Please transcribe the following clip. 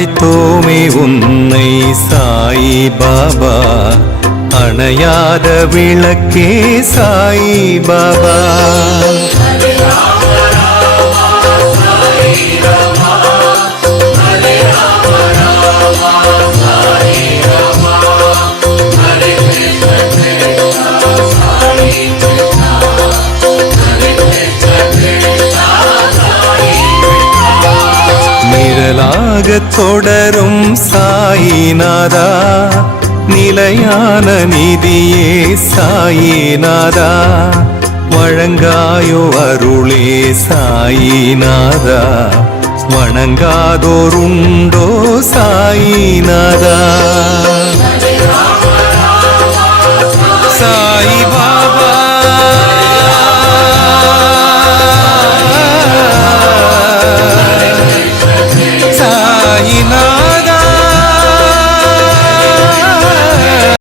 அழைத்தோமே உன்னை சாயி பாபா, அணையாத விளக்கே சாயி பாபா. நிழலாக தொடரும் சாயிநாதா, நிலையான நிதியே சாயிநாதா, வழங்காயோ அருளே சாயிநாதா, வணங்காதோருண்டோ சாயிநாதா.